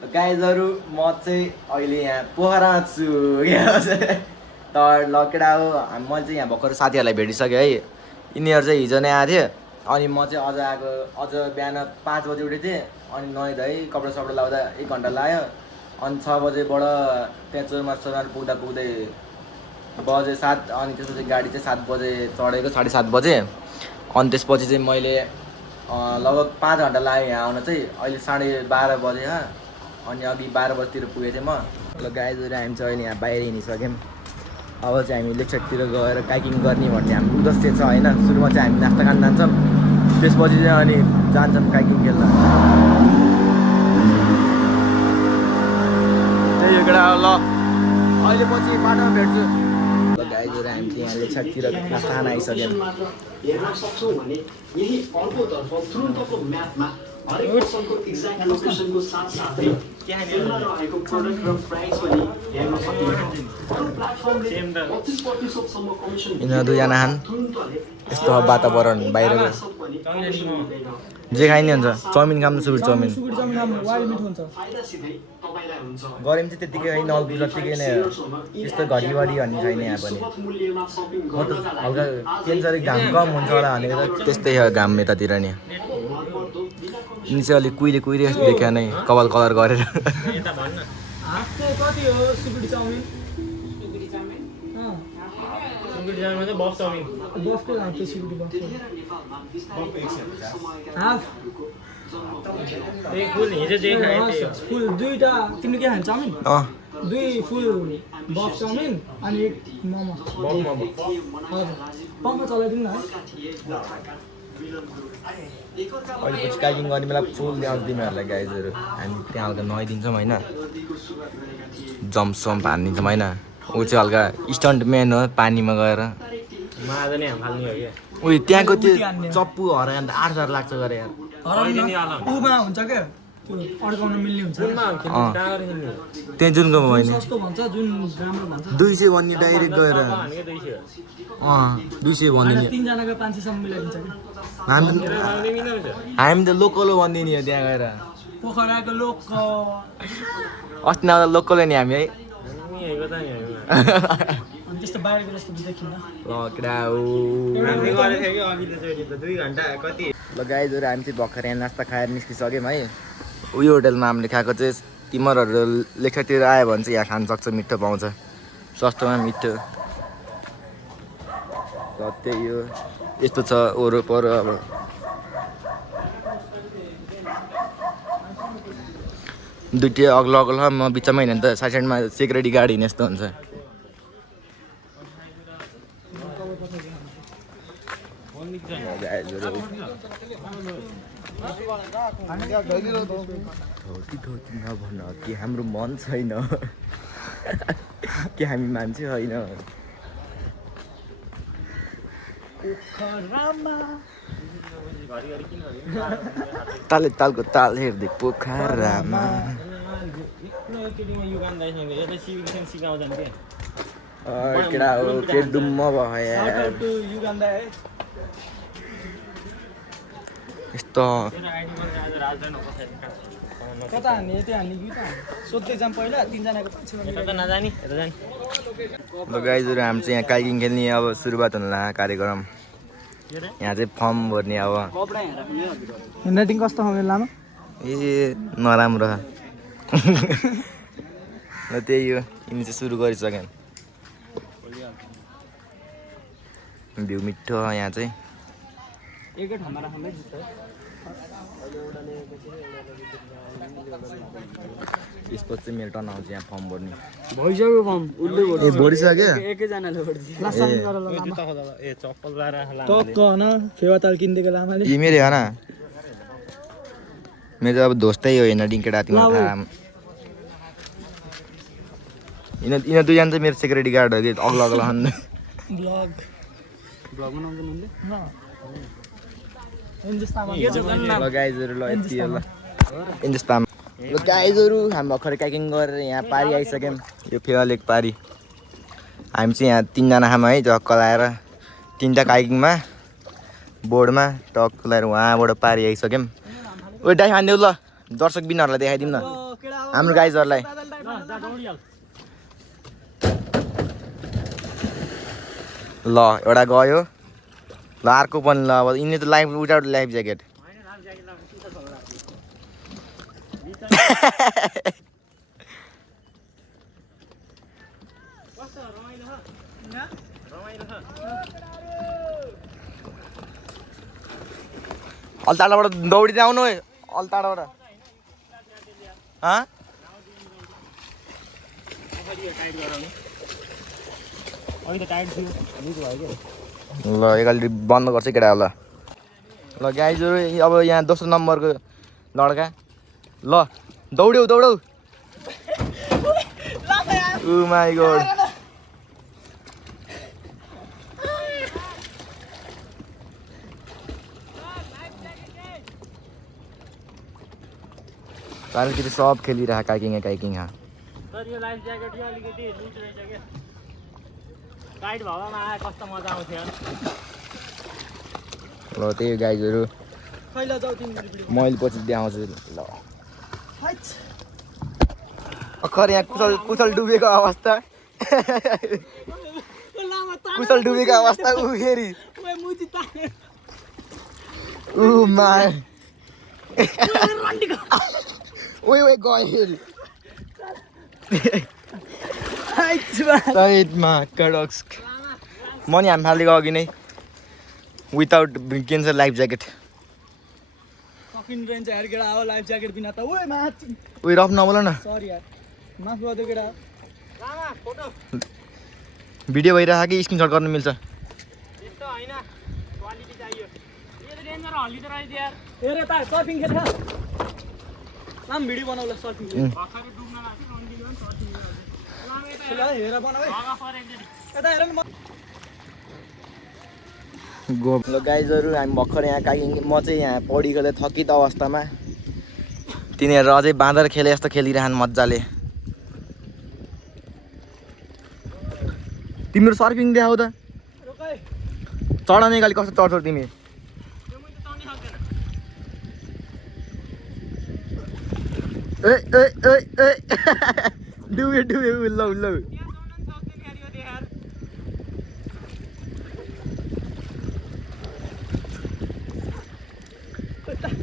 गाइजहरू म चाहिँ अहिले यहाँ पोखरा छु तर लकेडा हो म चाहिँ यहाँ भर्खर साथीहरूलाई भेटिसकेँ है यिनीहरू चाहिँ हिजो नै आएको थियो अनि म चाहिँ अझ आएको अझ बिहान 5 बजे उठेको थिएँ अनि नुहाइ धुवाइ कपडा सपडा लाउँदा 1 घन्टा लाग्यो अनि 6 बजेबाट त्यहाँ चोरमा पुग्दा पुग्दै बजे 7 अनि त्यसपछि गाडी चाहिँ 7 बजे चढेको 7:30 बजे अनि त्यसपछि चाहिँ मैले लगभग 5 घन्टा लाग्यो यहाँ आउन चाहिँ अहिले 12:30 बजे अनि अघि 12 बजीतिर पुगेको थिएँ म ल गाइजहरू हामी चाहिँ अहिले यहाँ बाहिर हिँडिसक्यौँ अब चाहिँ हामी लेक साइडतिर गएर काइकिङ गर्ने भन्ने हाम्रो उद्देश्य छ होइन सुरुमा चाहिँ हामी नास्ता खान जान्छौँ त्यसपछि चाहिँ अनि जान्छौँ काइकिङ खेल्न त्यही हो केटा ल अहिले पछि बाटोमा भेट्छु ल गाइजहरू हामी चाहिँ यहाँ लेक साइडतिर नास्ता खान आइसक्यौँ हेर्न सक्छौँ भने यही अर्कोतर्फ तुरुन्तको म्यापमा हरेक पसलको एक्ज्याक्ट लोकेसनको साथसाथै त्यसमा रहेको प्रोडक्ट र प्राइस पनि हेर्न सकिन्छ। यो प्लेटफर्मले 25% सम्म कमिसन यिनीहरू दुईजना खान यस्तो वातावरण बाहिरको जे खाइने हुन्छ चाउमिन खानु सुकुटी चाउमिन गऱ्यौँ चाहिँ त्यत्तिकै होइन नौ जत्तिकै नै हो त्यस्तो घडीबडी भन्ने छैन यहाँ पनि म त हल्का केन्सरी घाम कम हुन्छ होला भनेको त त्यस्तै हो घाम यतातिर नि यिनी चाहिँ अलिक कुहिरे कुहिरे देखा नै कपाल कलर गरेर फुल दुईटा तिमीले के खान्छ चाउमिन दुई फुल बफ चाउमिन अनि 1 मोमो हजुर पम्पमा चलाइदिनु न है अहिले पछि काइकिङ गर्ने बेला फुल ल्याउँछ तिमीहरूलाई गाइजहरू हामी त्यहाँ हल्का नुहाइदिन्छौँ होइन जम्पसम्प हानिदिन्छौँ होइन ऊ चाहिँ हल्का स्टन्ट म्यान हो पानीमा गएर उयो त्यहाँको त्यो चप्पु हरायो अन्त 8,000 लाग्छ गरे यार उमा हुन्छ क्या त्यो अड्काउन मिल्ने हुन्छ त्यहाँ जुनको होइन सस्तो भन्छ जुन राम्रो भन्छ 200 भन्ने डाइरेक्ट गएर 200 भनिदिने तीनजनाको 500 सम्म मिलाइदिन्छ क्या हामी त लोकल हो भनिदिने हो त्यहाँ गएर पोखराको लोक अस्ति नआउँदा लोकलै नि हामी है त्यस्तो बाहिरको जस्तो देखिन्न ल गाइजहरू हामी चाहिँ भर्खर यहाँ नास्ता खाएर निस्किसक्यौँ है उयो होटलमा हामीले खाएको चाहिँ तिमीहरू लेखातिर आयो भने चाहिँ यहाँ खान सक्छ मिठो पाउँछ सस्तोमा मिठो र त्यही हो यस्तो छ वरपर अब दुइटै अग्लो अग्लो म बिचमा हिँड्यो भने त साइडमा सेक्युरिटी गाडी हिँड्ने यस्तो हुन्छ नभन कि हाम्रो मन छैन कि हामी मान्छे होइन तालको ताल हेर्दै पोखरामा केटा हो के डुम्म भयो यस्तो कता हान्ने यति हान्ने कि त सोध्दै जाम पहिला तीनजनाको 500 ल गाइजहरू हामी चाहिँ यहाँ काइकिङ खेल्ने अब सुरुवात हुन लाग्यो कार्यक्रम यहाँ चाहिँ फर्म भर्ने अब ह्यान्डराइटिङ कस्तो हो लामा ए नराम्रो ल त्यही हो यिनी चाहिँ सुरु गरिसक्यो भ्यू मिठो यहाँ चाहिँ एकै ठाउँमा राख्दै यसपछि चाहिँ मेरो टर्न आउँछ यहाँ फर्म भर्ने भइसक्यो फर्म उल्ले ए भरिसक्यो एकैजनाले टक्क होइन फेवाताल किनिदिएको लामाले यी मेरो होइन मेरो अब दोस्तै हो होइन डिङ्केटा तिमीलाई थाहा यिनीहरू दुईजना चाहिँ मेरो सेक्युरिटी गार्ड हो कि अग्लो अग्लो खानु ब्लग बनाउँदैन ल गाइजहरू ल यति हो ल इन्जस्तामा ल गाइजहरू हामी भर्खर काइकिङ गरेर यहाँ पारी आइसक्यौँ यो फेवा लेक पारी हामी चाहिँ यहाँ 3जना खाम है झक्क लाएर 3टा काइकिङमा बोर्डमा टक्क लाएर वहाँबाट पारी आइसक्यौँ ओ डाइ खानिदेऊ ल दर्शक बिनहरूलाई देखाइदिउँ न हाम्रो गाइजहरूलाई ल एउटा गयो ल अर्को पनि ल अब यिनीले त लाइफ विदाउट लाइफ ज्याकेट अलटाडाबाट दौडिँदै आउनु है अलटाडाबाट ल एकअलि बन्द गर्छ केटा ल ल गाइजहरू अब यहाँ दोस्रो नम्बरको लड्का ल दौड्यौ दौडौ ओ माई गॉड चारैतिर सब खेलिरहेको काइकिङ काइकिङ तर यो लाइफ ज्याकेट यो अलिकति लुज रहेछ क्या टाइट भएकोमा आए कस्तो मजा आउँथ्यो ल त्यही गाइजहरू पहिला जाऊ तिमी मैले पछि देखाउँछु ल अखर यहाँ कुशल कुशल डुबेको अवस्था कुशल डुबेको अवस्था ऊ फेरि ऊ मा ओइ ओइ गयो साइडमा कडक्स म नि हामी फालेको अघि नै विदाउट के भन्छ लाइफ ज्याकेट सकिन रेन्ज यार केटा हो लाइफ ज्याकेट बिना त ओए माथ उयो रफ नबोल न सरी यार माफ गर्दै केटा भिडियो भइरहेको कि स्क्रिनसट गर्न मिल्छ त्यस्तो हैन क्वालिटी चाहियो यो त डेन्जर हल्ली त रहेछ यार हेरे त सर्फिङ खेल नाम भिडियो बनाउला सर्फिङ भर्खरै डुब्न लाग्यो रन्डिङ सर्फिङ ल हेर बनाऊ है भगा पर एकचोटी यता हेर न गो ल गाइजहरू हामी भर्खर यहाँ काइकिङ म चाहिँ यहाँ पौडी खेल्दै थकित अवस्थामा तिनीहरू अझै बाँदर खेले जस्तो खेलिरहन् मजाले तिम्रो सर्फिङ देखाउ त रोकै चढाउने गाली कस्तो चढ्छौ तिमी त्यो मैले त चढ्नै सक्दैन ए ए ए ए डुबे डुबे लौ लौ त्यहाँ चढ्न सक्दैन यार यो देखार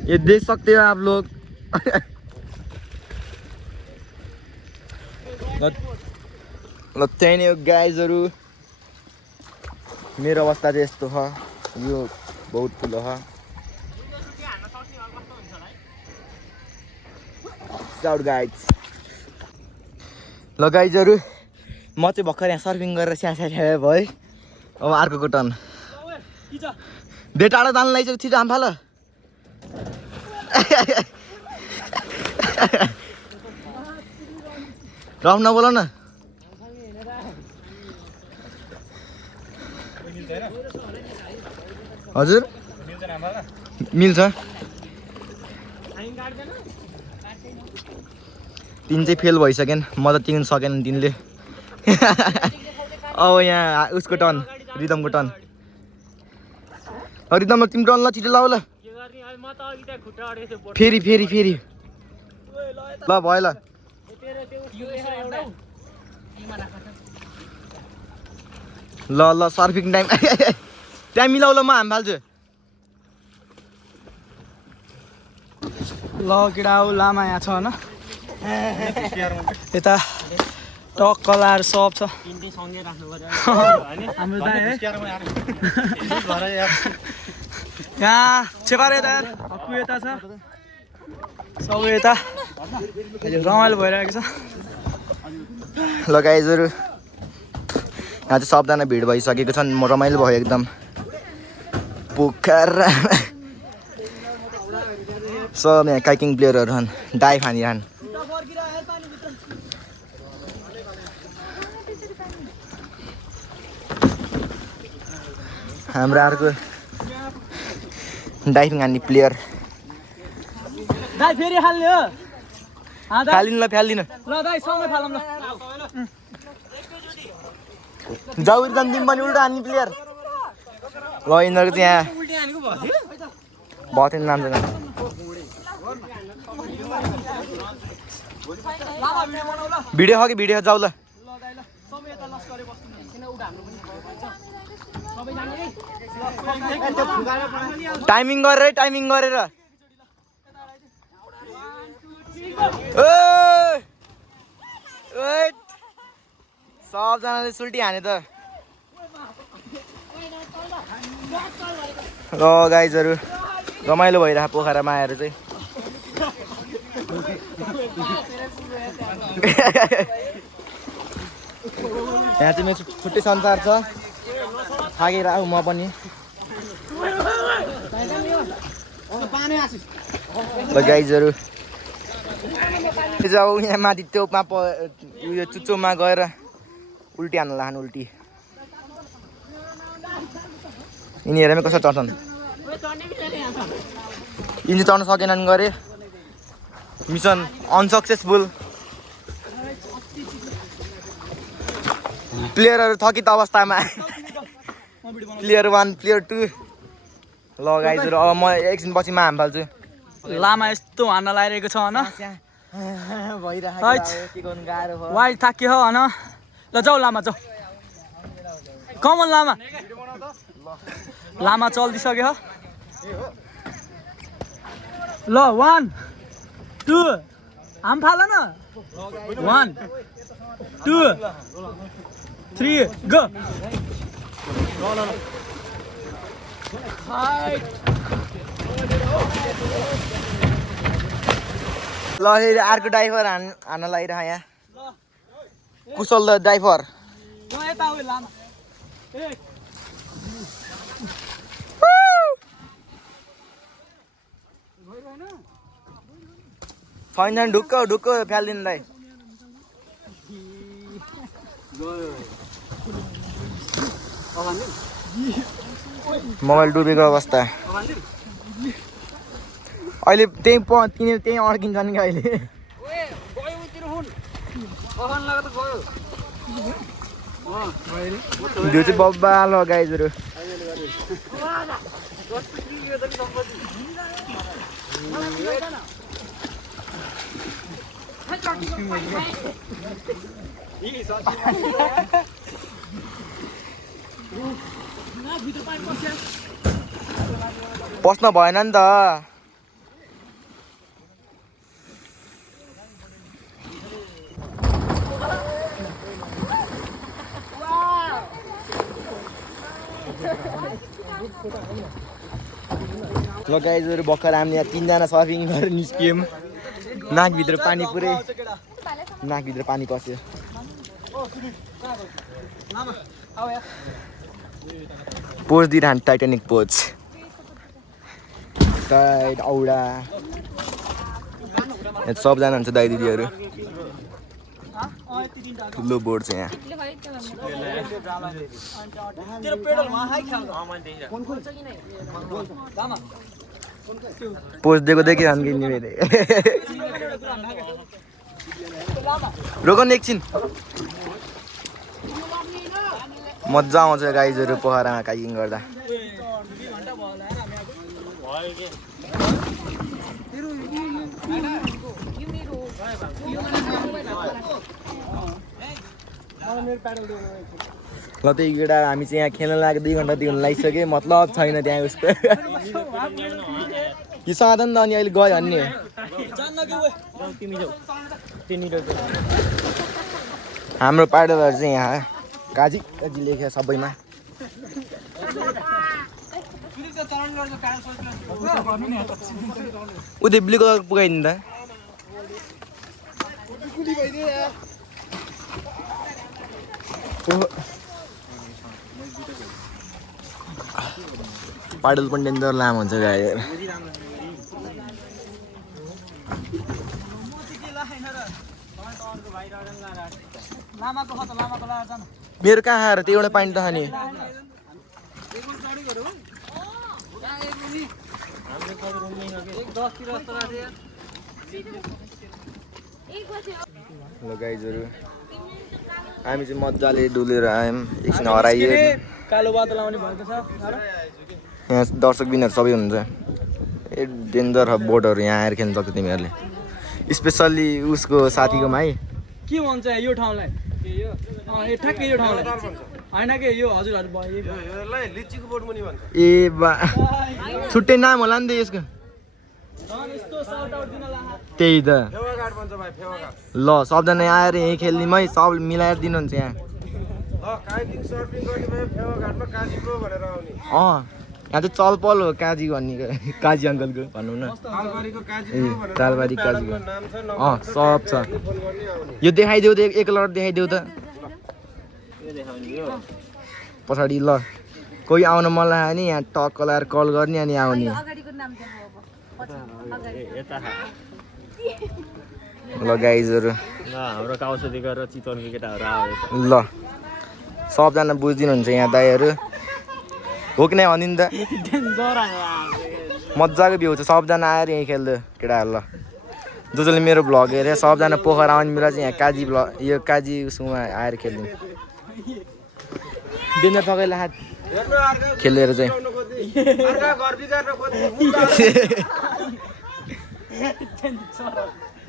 ये देख सकते हो आप लोग ल त्यही नै हो गाइजहरू मेरो अवस्था चाहिँ यस्तो छ यो बहुत ठुलो छ साउट गाइड्स ल गाइजहरू म चाहिँ भर्खर यहाँ सर्फिङ गरेर स्यास्या भएँ अब अर्को टर्न बे टाढो तान्नु लाग्छ छिटो आम्फा ल रफ नबोल न हजुर मिल्छ तिन चाहिँ फेल भइसकेन म त तिन सकेन तिनले अब यहाँ उसको टर्न रिदमको टर्न रिदममा तिम्रो टर्न ल छिटो लाउ ल के गर्ने अहिले म त अघि त्यहाँ खुट्टा अडेको थिएँ फेरि फेरि फेरि ल भयो ल तेरो त्यो देखेर एउटा ल ल सर्फिङ टाइम टाइम मिलाउ ल म हाम फाल्छु ल केटा हो लामा यहाँ छ होइन यता टक कलार सब छ तिनटै सँगै राख्नु पर्यो हाम्रो दाइ है यहाँ छेपार यता यार हक्कु यता छ सबै यता रमाइलो भइरहेको छ ल गाइजहरू यहाँ चाहिँ सबजना भिड भइसकेको छन् म रमाइलो भयो एकदम पोखरा सब यहाँ काइकिङ प्लेयरहरू छन् डाइ फानिरहन् हाम्रो अर्को डाइभिङ हान्ने प्लेयर दाइ फेरि हाल्ने हो फालिनु ल फ्यालिदिनु ल दाइ सँगै फालौँ ल जाउ एकदम तिमी पनि उल्टा हान्ने प्लेयर ल यिनीहरूको त्यहाँ भयो नाम लामा भिडियो बनाऊ ल भिडियो हो कि भिडियो जाऊ ल ल दाइ ल सबै यता लस्करे बस्नु किन उडा हाम्रो पनि सबै जाने टाइमिङ गरेर टाइमिङ गरेर सबजनाले सुल्टी हाने त ल गाइजहरू रमाइलो भइरहेको पोखरामा आएर चाहिँ यहाँ चाहिँ मेरो छुट्टै संसार छ थाकेर आऊ म पनि ल गाइजहरू जाऊ यहाँ माथि त्योमा उयो चुच्चोमा गएर उल्टी हान्न लान उल्टी यिनीहरू कसरी चढ्छन् यिनी चढ्न सकेनन् गरे मिसन अनसक्सेसफुल प्लेयरहरू थकित अवस्थामा प्लेयर 1 प्लेयर 2 ल गाइजहरू अब म एकछिन पछि हाम फाल्छु लामा यस्तो हान्न लागिरहेको छ होइन वाइल्ड थाक्यो हो होइन ल जाऊ लामा जाऊ कमन लामा लामा चल्दिसक्यो हो ल 1 2 हाम फाल न 1 2 3 गो ल फेरि अर्को ड्राइभर हान्न लागिरह यहाँ कुशल द ड्राइभर छैन ढुक्क ढुक्क फ्यालिदिनुलाई मोबाइल डुबेको अवस्था अहिले त्यही त्यही अड्किन्छन् कि अहिले त्यो चाहिँ बब्बा ल गाइजहरू पस्न भएन नि त ल गाइजहरू भर्खर हामीले यहाँ 3 जना सर्फिङ गरेर निस्कियौँ नाकभित्र पानी पुरै नाकभित्र पानी पस्यो पोज दिइरहनु टाइटानिक पोज टाइट औडा सबजना हुन्छ दाइ दिदीहरू ठुलो बोर्ड छ यहाँ पोज दिएको देखिरहनु कि मेरे रोकन एकछिन मजा आउँछ गाइजहरू पोखरामा काइकिङ गर्दा ल त्यही केटा हामी चाहिँ यहाँ खेल्न लाग्यो 2 घन्टा दिउन लागिसक्यो मतलब छैन त्यहाँ उसको कि साधन त अनि अहिले गयो भन्ने हाम्रो पाइडलहरू चाहिँ यहाँ काजी काजी लेख्यो सबैमा उ देब्लीको पुगाइदिनु त पाइडल पनि डेन्जर लामो हुन्छ गाईहरू मेरो कहाँ आएर त्यो एउटा पानी त खाने ल गाइजहरू हामी चाहिँ मजाले डुलेर आयौँ एकछिन हराइयो कालो बादल आउने भएको छ यहाँ दर्शक बिनहरू सबै हुनुहुन्छ ए डेन्जर बोटहरू यहाँ आएर खेल्न सक्छ तिमीहरूले स्पेसल्ली उसको साथीकोमा है। के भन्छ यो ठाउँलाई यो ठ्याक्कै यो ठाउँलाई होइन के यो हजुरहरू भयो ए बा छुट्टै नाम होला नि त यसको यस्तो साउट आउट दिन ला त्यही त ल सबजना आएर यहीँ खेल्ने है सब मिलाएर दिनुहुन्छ यहाँ यहाँ चाहिँ चलपल हो काजी भन्ने काजी अङ्कलको भनौँ न ए तालबारी काजीको सब छ यो देखाइदेऊ त एक लट देखाइदेऊ त पछाडि ल कोही आउन मन लाग्यो भने यहाँ टक्क लगाएर कल गर्ने अनि आउने ल गाइजहरू हाम्रो काउसुदीको र चितवनको केटाहरू आयो ल सबजना बुझिदिनुहुन्छ यहाँ दाइहरू हो कि नै भनिन् त मजाको भ्यू छ सबजना आएर यहीँ खेल्दो केटाहरू ल जसले मेरो भ्लग हेरेर सबजना पोखरा आउने बेला चाहिँ यहाँ काजी भ्लग यो काजी उसमा आएर खेल्ने बिना पकाइला हात खेलेर चाहिँ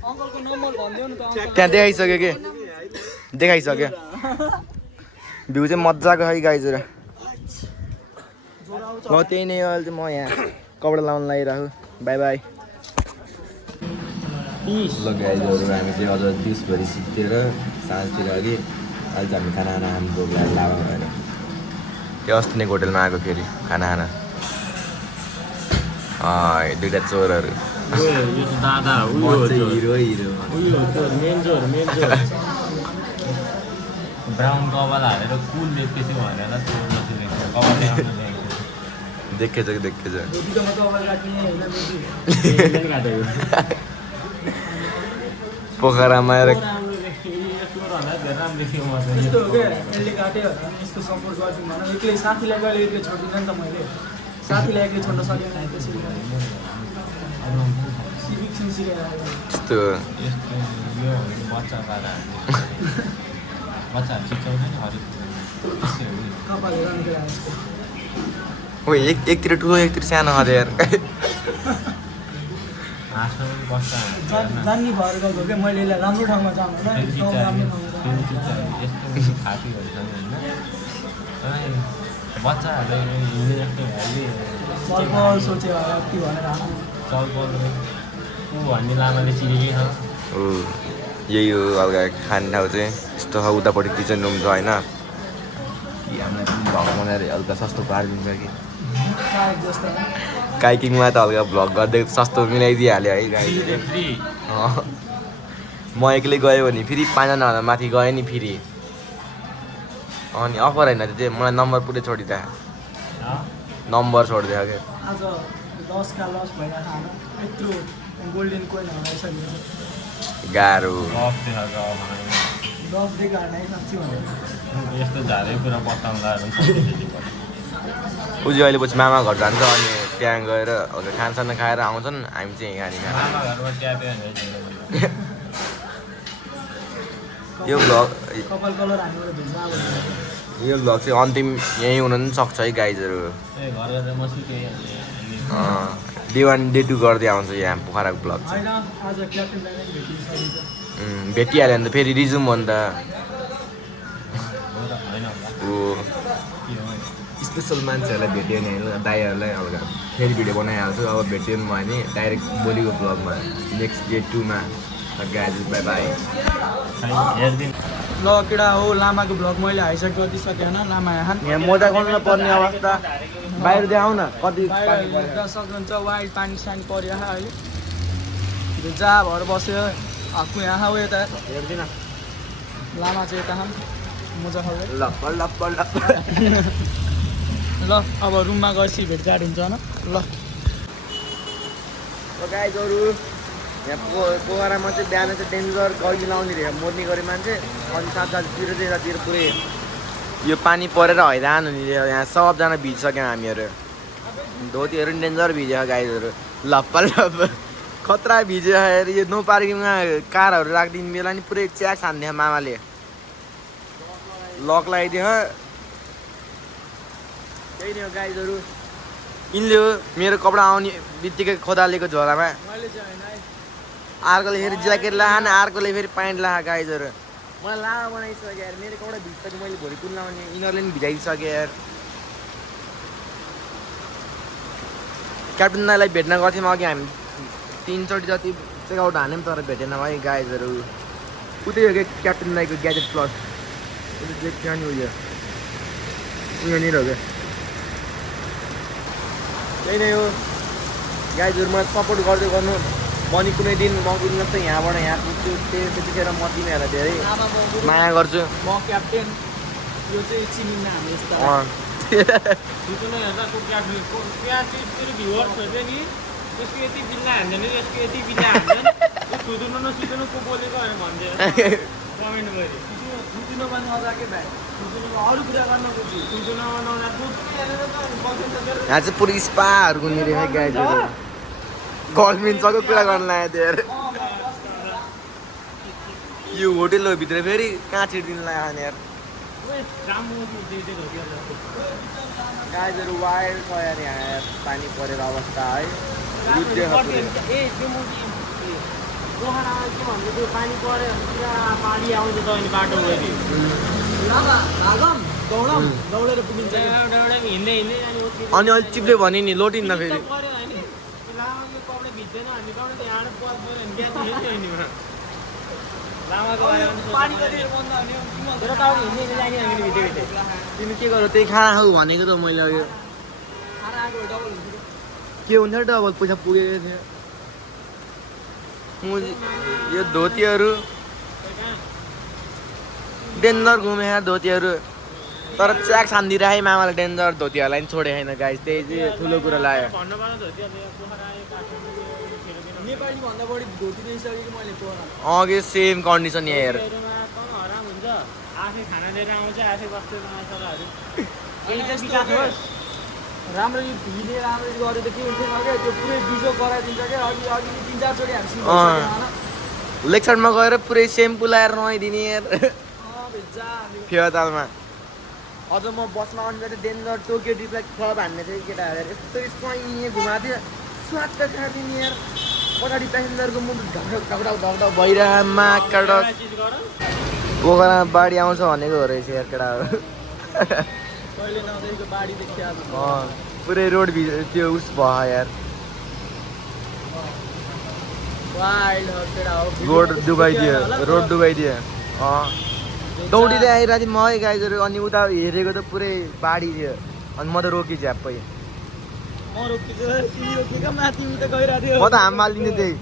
अङ्कलको नम्बर भनिदेऊ न त त्यहाँ देखाइसक्यो कि देखाइसक्यो भ्यू चाहिँ मजाको है गाइजहरू ल त्यही नै हो अहिले चाहिँ म यहाँ कपडा लाउनु लागिरहेको बाई बाई ल गाइजहरू हामी चाहिँ अझ 20 भरि सिक्थेर साँझतिर अघि अहिले चाहिँ हामी खाना खाना हाम्रो लाभा भएर त्यो अस्ति नै होटेलमा आएको फेरि खाना खाना दुइटा चोरहरू दादा हिरो हिरो मेन चोर ब्राउन कपाल हालेर कुल देखेपछि भनेर चोर देखेछ कि देखेछ पोखरामा आएर यस्तो हो क्या यसले काट्यो भने यसको सपोर्ट गरिदिउँ भन एक्लै साथीलाई कहिले एक्लै छोड्दिनँ नि त मैले साथीलाई एक्लै छोड्न सकेन त्यसरी सिभिक सेन्स यस्तो कपाल हेर निक्ला यसको ओ एकतिर ठुलो एकतिर सानो अरे यार जान्ने भएर गएको क्या मैले यसलाई राम्रो ठाउँमा जानु होला राम्रो ठाउँमा सोच्यो यति भनेर भन्ने लामाले चिनेकै छ ओ यही हो हल्का खाने ठाउँ चाहिँ यस्तो छ उतापट्टि किचन रुम छ होइन कि हामीलाई भ्लग बनाएर हल्का सस्तो पारिदिन्छ कि जस्तो काइकिङमा त हल्का भ्लग गर्दै सस्तो मिलाइदिइहाल्यो है गाइजले म एक्लै गयो भने फेरि 5 जनाभन्दा माथि गएँ नि फेरि अनि अफर होइन त्यो चाहिँ मलाई नम्बर पुरै छोडिदिए नम्बर छोडिदियो क्या आज 10 का लस भइरहेको खाना यत्रो गोल्डन कोइन हराइसकेको छ गाह्रो 10 देखि हार्नै साँच्ची भने यस्तो झारे कुरा बताउँदा उजी अहिले पछि मामा घर जान्छ अनि त्यहाँ गएर हल्का खानसाना खाएर आउँछन् हामी चाहिँ खाने यो भ्लग कपाल कलर हामीबाट भेट्न अब यो भ्लग चाहिँ अन्तिम यहीँ हुन पनि सक्छ है गाइजहरू डे 1 डे 2 गर्दै आउँछ यहाँ पोखराको भ्लग चाहिँ होइन आज क्याप्टेन डाइरेक्ट भेटिसकेको भेटिहाल्यो भने त फेरि रिजुम हो नि त ओ स्पेसल मान्छेहरूलाई भेट्यो भने दाइहरूलाई हल्का फेरि भिडियो बनाइहाल्छु अब भेट्यो भने भयो भने डाइरेक्ट भोलिको भ्लगमा नेक्स्ट डे 2 मा गाइज बाई बाई ल केटा हो लामाको भ्लग मैले हाइसेट गरिदिइसकेँ होइन लामा यहाँ मोजा गर्नु पर्ने अवस्था बाहिर देखाउ न कति सक्नुहुन्छ वाइल्ड पानी सानी परिरहेको अहिले भिजा भएर बस्यो आफू यहाँ हो यता हेर्दिन लामा चाहिँ यता मोजा खाँदै ल अब रुममा गएपछि भेटघाट हुन्छ होइन ल गाइजहरू यहाँ पोखरामा चाहिँ बिहान चाहिँ डेन्जर गैली लाउने रहेछ मोर्ने गरे मान्छे अनि 7 बजीतिर चाहिँ यतातिर पुरै यो पानी परेर हैरान हुने यहाँ सबजना भिजिसक्यौँ हामीहरू धोतीहरू पनि डेन्जर भिज्यो गाइजहरू लप्पा लप्प खतरा भिज्यो अरे यो नो पार्किङमा कारहरू राखिदिने बेला नि पुरै च्याक छान्दियो मामाले लक लगाइदियो त्यही नै हो गाइजहरू यिनले हो मेरो कपडा आउने बित्तिकै खोदालेको झोलामा मैले चाहिँ होइन अर्कोले फेरि ज्याकेट लान अर्कोले फेरि प्यान्ट ला गाइजहरू मलाई लामा बनाइसक्यो यार मेरो कपडा भिजिसक्यो मैले भोलि कुन लाउने यिनीहरूले पनि भिजाइसक्यो यार क्याप्टेन दाइलाई भेट्न गर्थ्यौँ अघि हामी 3 चोटि जति चेकआउट हान्यौँ तर भेटेन भाइ गाइजहरू उतै हो कि क्याप्टेन दाइको ग्याजेट प्लस कहाँनिर उयो उयोनिर हो क्या त्यही नै हो गाइजहरू मलाई सपोर्ट गर्दै गर्नु पनि कुनै दिन म कुद्नुहोस् त यहाँबाट यहाँ पुग्छु त्यतिखेर म तिमीहरूलाई धेरै माया गर्छु म क्याप्टेन यो चाहिँ चिनिन्न हामी यस्ता सुत्नु हेर्दा को क्याप्टेन को त्यहाँ चाहिँ फेरि भ्युवर्सहरू चाहिँ नि यसको यति बिल्ला हान्दैन यसको यति बिल्ला हान्दैन यो सुत्नु नसुत्नु को बोलेको भनेर भनिदिएर कमेन्ट गरी सुतिनु पनि मजा के भाइ सुतिनुमा अरू कुरा गर्न खोज्छु सुत्नु नहुँदा यहाँ चाहिँ पुरै स्पाहरूको निरे है गाइजहरू गभर्मेन्टसँगै कुरा गर्न लाग्यो त्यो यार यो होटेल हो भित्र फेरि कहाँ छिर्दिनु लाग्यो यार गाइजहरू वाइल्ड छ यार यहाँ यार पानी परेर अवस्था है पानी पऱ्यो पुरा पानी आउँछ त अनि बाटो गयो दौडेर पुगिन्छ हिँड्दै हिँड्दै अनि अलिक चिप्ले भने नि लोटिन्न फेरि पऱ्यो होइन कपडा भिज्दैन हामी कपडा यहाँ पऱ्यो भने बिहा नि लामाको तर टाउको हिँड्दै हिँड्दै जाने हामीले भित्रै भित्रै तिमी के गर त्यही खाना खाऊ भनेको त मैले अघि के हुन्छ डबल पैसा पुगेको थियो यो धोतीहरू डेन्जर घुमे यार धोतीहरू तर च्याक छानिदिरहेँ मामाले डेन्जर धोतीहरूलाई पनि छोडे छैन गाइस त्यही चाहिँ ठुलो कुरा लाग्यो नेपाली भन्दा बढी धोती दिइसकेको मैले पोरा अघि सेम कन्डिसन यहाँ हेर हराम हुन्छ आफै खाना लिएर आउँछ आफै बस्छ मसलाहरू केही चाहिँ विकास होस् राम्ररी भिले राम्ररी गरे त के हुन्थेन क्या त्यो पुरै बिजो गराइदिन्छ क्या अघि 3-4 चोटि हामी लेग साइडमा गएर पुरै सेम्पू लगाएर नुहाइदिने यार फेवातालमा अझ म बसमा आउनु चाहिँ डेन्जर टोकियो ट्रिपलाई क्लब हान्ने चाहिँ केटाहरू यस्तो स्वाइँ घुमाएको थियो स्वाट खाँदिने यार पछाडि प्यासेन्जरको मुख ढकढक भइरहेमा काडक पोखरामा बाढी आउँछ भनेको हो रहेछ यार केटाहरू कहिले नदेखेको बाढी देखिया पुरै रोड त्यो उस भयो यार वाइल्ड हो केटा हो रोड डुबाइदियो दौडिँदै आइरहेको थिएँ म गाइजहरू अनि उता हेरेको त पुरै बाढी थियो अनि म त रोकी झ्याप्पै म रोकिदियो तिमी रोकेको माथि उता गइरहेको थियो म त हाम हालिदिने थिएँ